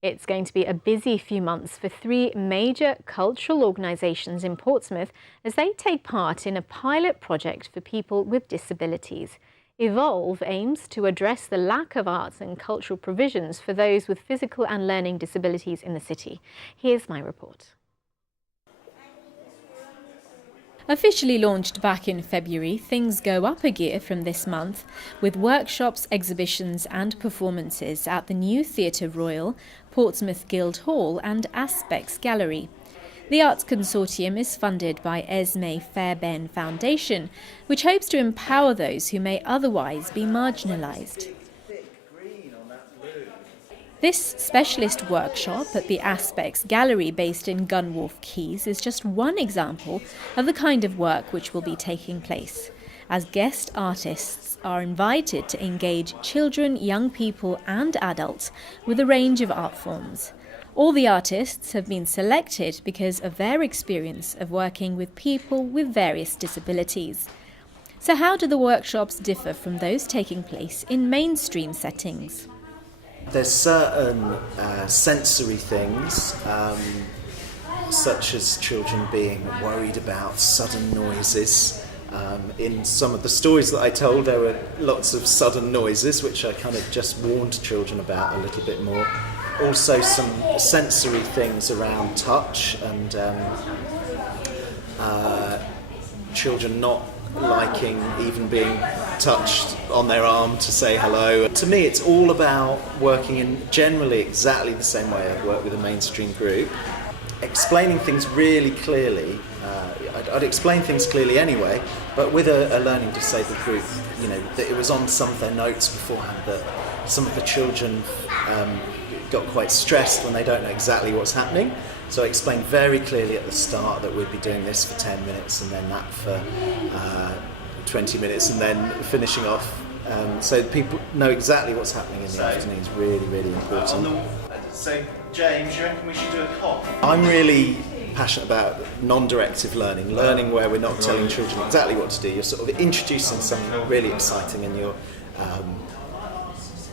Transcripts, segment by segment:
It's going to be a busy few months for three major cultural organisations in Portsmouth as they take part in a pilot project for people with disabilities. Evolve aims to address the lack of arts and cultural provisions for those with physical and learning disabilities in the city. Here's my report. Officially launched back in February, things go up a gear from this month with workshops, exhibitions and performances at the new Theatre Royal, Portsmouth Guildhall and Aspects Gallery. The Arts Consortium is funded by Esme Fairbairn Foundation, which hopes to empower those who may otherwise be marginalised. This specialist workshop at the Aspects Gallery based in Gunwharf Quays is just one example of the kind of work which will be taking place, as guest artists are invited to engage children, young people and adults with a range of art forms. All the artists have been selected because of their experience of working with people with various disabilities. So how do the workshops differ from those taking place in mainstream settings? There's certain sensory things, such as children being worried about sudden noises. In some of the stories that I told, there were lots of sudden noises, which I kind of just warned children about a little bit more. Also some sensory things around touch and children not liking even being touched on their arm to say hello. To me, it's all about working in generally exactly the same way I'd work with a mainstream group, explaining things really clearly. I'd explain things clearly anyway, but with a learning disabled group, that it was on some of their notes beforehand that some of the children got quite stressed when they don't know exactly what's happening. So I explained very clearly at the start that we'd be doing this for 10 minutes and then that for 20 minutes and then finishing off. So people know exactly what's happening in the afternoon is really, really important. So James, you reckon we should do a cop? I'm really passionate about non-directive learning where we're not telling children exactly what to do. You're sort of introducing something really exciting and you're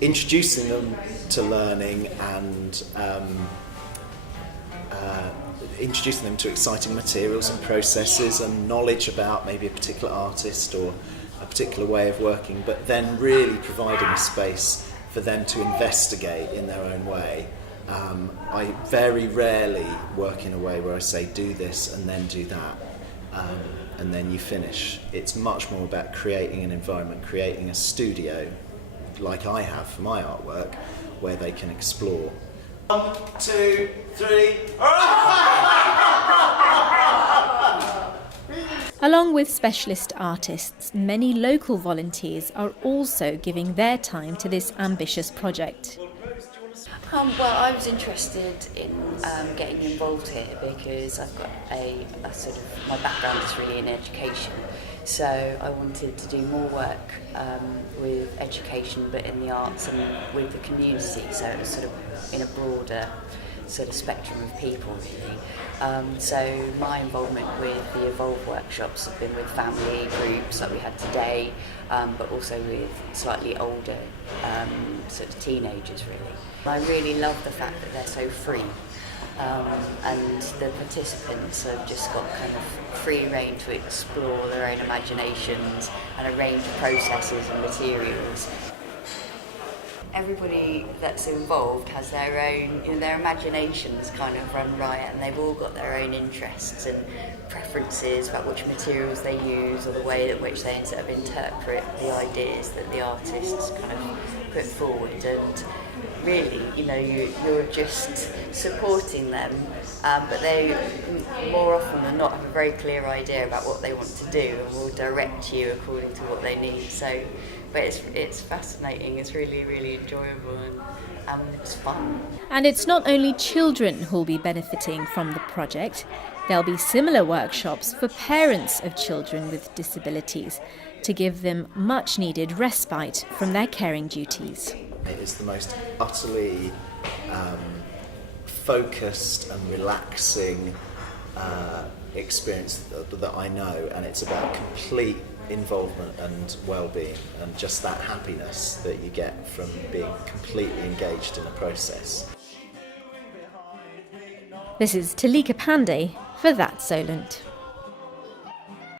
introducing them to learning and introducing them to exciting materials and processes and knowledge about maybe a particular artist or a particular way of working, but then really providing a space for them to investigate in their own way. I very rarely work in a way where I say do this and then do that and then you finish. It's much more about creating an environment, creating a studio like I have for my artwork where they can explore. 1, 2, 3. Along with specialist artists, many local volunteers are also giving their time to this ambitious project. Well, I was interested in getting involved here because I've got a sort of, my background is really in education, so I wanted to do more work with education but in the arts and with the community, so it was sort of in a broader sort of spectrum of people really. So my involvement with the Evolve workshops have been with family groups like we had today, but also with slightly older sort of teenagers really. I really love the fact that they're so free and the participants have just got kind of free rein to explore their own imaginations and a range of processes and materials. Everybody that's involved has their own, their imaginations kind of run riot and they've all got their own interests and preferences about which materials they use or the way in which they sort of interpret the ideas that the artists kind of put forward. And really, you're just supporting them, but they more often than not have a very clear idea about what they want to do and will direct you according to what they need. So, but it's fascinating, it's really, really enjoyable and it's fun. And it's not only children who'll be benefiting from the project. There'll be similar workshops for parents of children with disabilities to give them much needed respite from their caring duties. It is the most utterly focused and relaxing experience that I know, and it's about complete involvement and well-being and just that happiness that you get from being completely engaged in a process. This is Tulika Pandey for That's Solent.